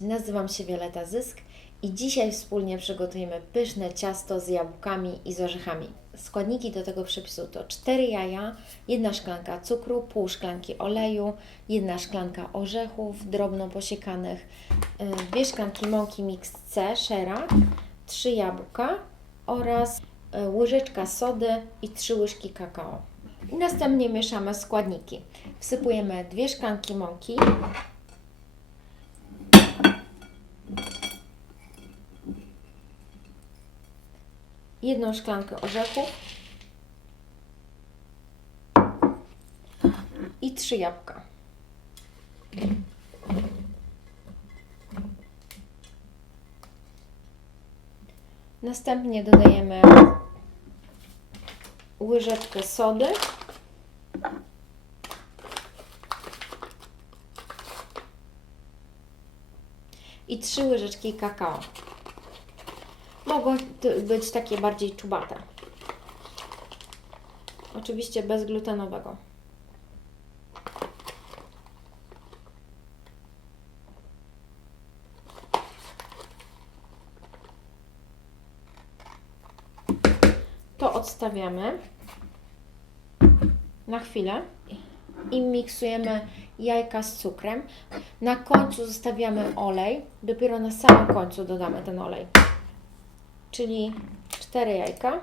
Nazywam się Wioleta Zysk i dzisiaj wspólnie przygotujemy pyszne ciasto z jabłkami i z orzechami. Składniki do tego przepisu to 4 jaja, 1 szklanka cukru, pół szklanki oleju, 1 szklanka orzechów drobno posiekanych, 2 szklanki mąki mix C, szera, 3 jabłka oraz y, łyżeczka sody i 3 łyżki kakao. I następnie mieszamy składniki. Wsypujemy 2 szklanki mąki, jedną szklankę orzechów i trzy jabłka. Następnie dodajemy łyżeczkę sody. I trzy łyżeczki kakao. Mogą być takie bardziej czubate. Oczywiście bezglutenowego. To odstawiamy na chwilę i miksujemy jajka z cukrem. Na końcu zostawiamy olej, dopiero na samym końcu dodamy ten olej czyli 4 jajka.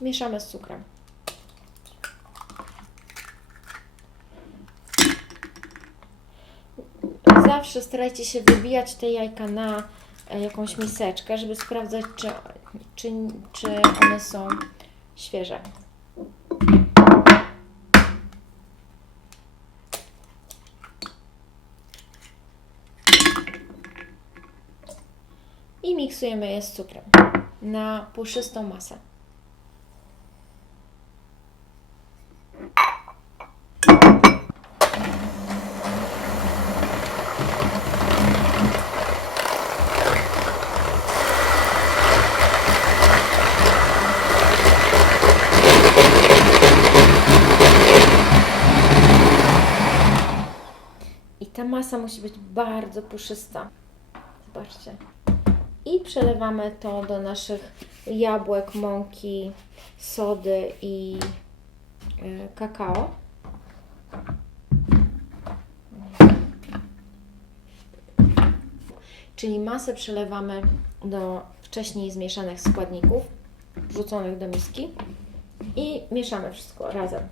Mieszamy z cukrem. Zawsze starajcie się wybijać te jajka na e, jakąś miseczkę, żeby sprawdzać, czy, czy, czy one są świeże. I miksujemy je z cukrem na puszystą masę. I ta masa musi być bardzo puszysta. Zobaczcie. I przelewamy to do naszych jabłek, mąki, sody i y, kakao. Czyli masę przelewamy do wcześniej zmieszanych składników, wrzuconych do miski i mieszamy wszystko razem.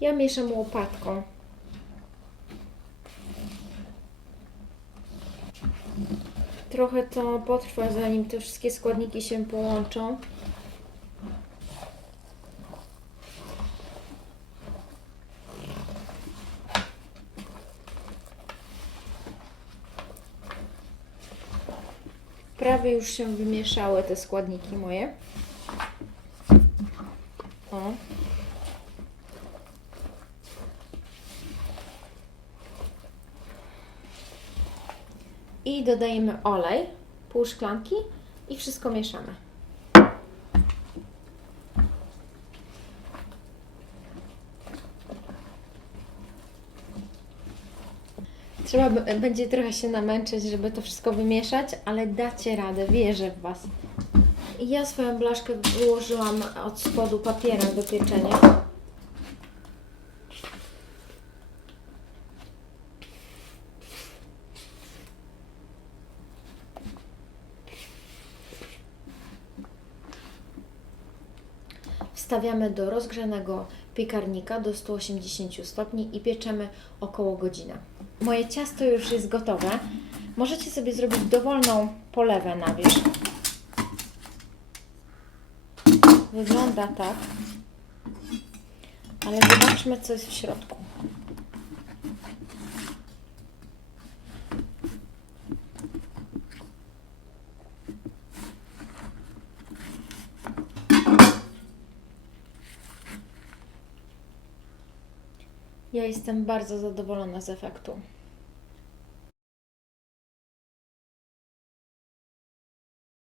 Ja mieszam łopatką. Trochę to potrwa, zanim te wszystkie składniki się połączą. Prawie już się wymieszały te składniki moje. O. i dodajemy olej, pół szklanki i wszystko mieszamy. Trzeba będzie trochę się namęczyć, żeby to wszystko wymieszać, ale dacie radę, wierzę w Was. Ja swoją blaszkę wyłożyłam od spodu papierem do pieczenia. Wstawiamy do rozgrzanego piekarnika do 180 stopni i pieczemy około godzinę. Moje ciasto już jest gotowe. Możecie sobie zrobić dowolną polewę na wierzch. Wygląda tak. Ale zobaczmy, co jest w środku. Ja jestem bardzo zadowolona z efektu.